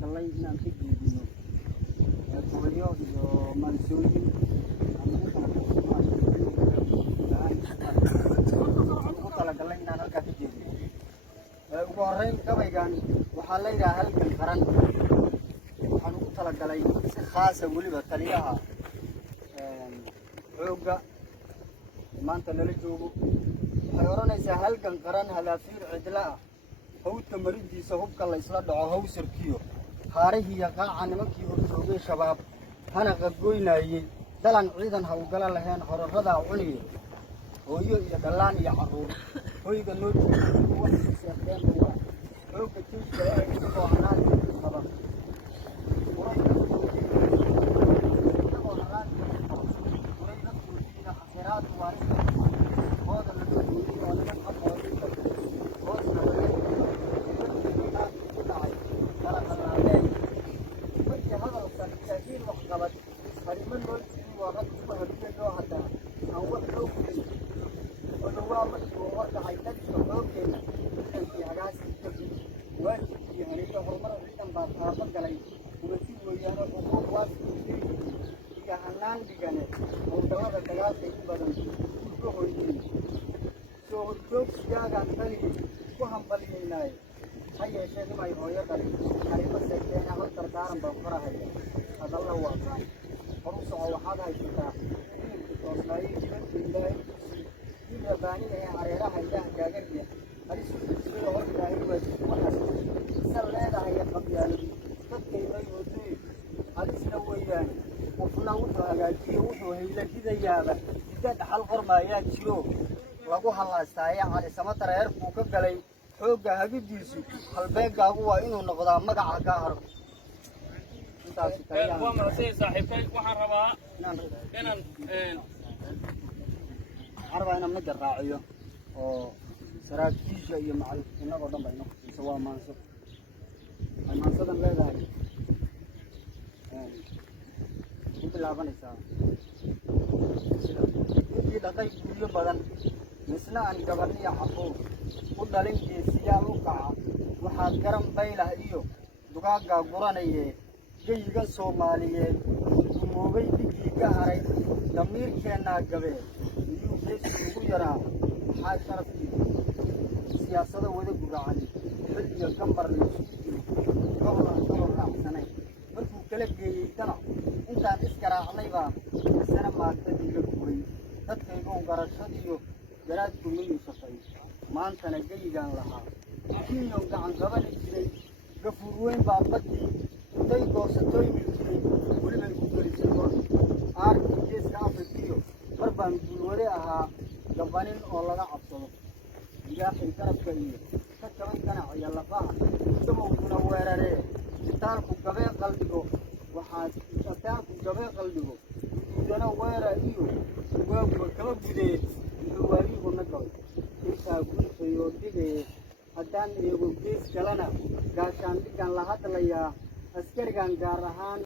talagalnay inaan ka jeedino qorayo iyo maansooyin ugu talagalnay inaan halkaa ka jeedino. ugu horreyn gabaygan waxaa la yidhaha halgan qaran. waxaan ugu talagalay si khaasa weliba taliyaha xoogga maanta nala joogo. waxay odhanaysaa halgan qaran halaafiir cidla ah, hawdka marintiisa hubka la isla dhaco hawsarkiyo haarihiiyo qaaca nimankii horjoogay shabaab hana qadgoynayey dalan ciidan hawgala lahayn horarradaa cuniye hooyo iyo dhallaan iyo carruur hoyga noo jeedo waxseeqeenaya xoogga jeyska ay isagoo hanaadi qaba dhaxal qorma ayaa jiro lagu halaastaaye cali samatar heerkuu ka galay xoogga hagidiisu halbeegaagu waa inuu noqdaa magaca kaa haro. waa mahadsan saaxiibkay. waxaan rabaa inaan midda raaciyo oo saraakiisha iyo macalimiinadoo dhan ba inoo kusiisa. waa maanso ay maansadan leedahay ku bilaabanaysaa ninkii dhaqay guryo badan misna aan gabadhiya xaquuq u dhalin geesiyaal u kaca waxaad garan baylah iyo dugaaggaa guranayee geyiga soomaaliyeed dumoobay dhiggii ka haray damiirkeennaa gabee miyuu geesi ugu yaraa maxaa sharafkii siyaasado wada guracani xil iyo gambar laysu jiro gobolaan kaloo raacsanayn markuu kala geeyey danac intaan isgaraacnay baa isana maagtadii la guray dadkaygow garashadiyo garaadku miyuu shaqay maantana geyigaan lahaa kinyon gacan qabani jiray gafuur weyn baa baddii intay goosatoymi jiray welibay ku gelisay hor aarkii geeska afrikiyo mar baan guulwade ahaa gabanin oo laga cabsado digaaxay garabka iyo ka jaban ganaciya lafaha samowguna weeraree itaalku gabee qaldhigo guudana weera iyo waaguba kama gudee wuxuu waaliiguna galay intaa guntayoo dhigee haddaan eego gees kalena gaashaan dhiggan la hadlayaa askarigan gaar ahaan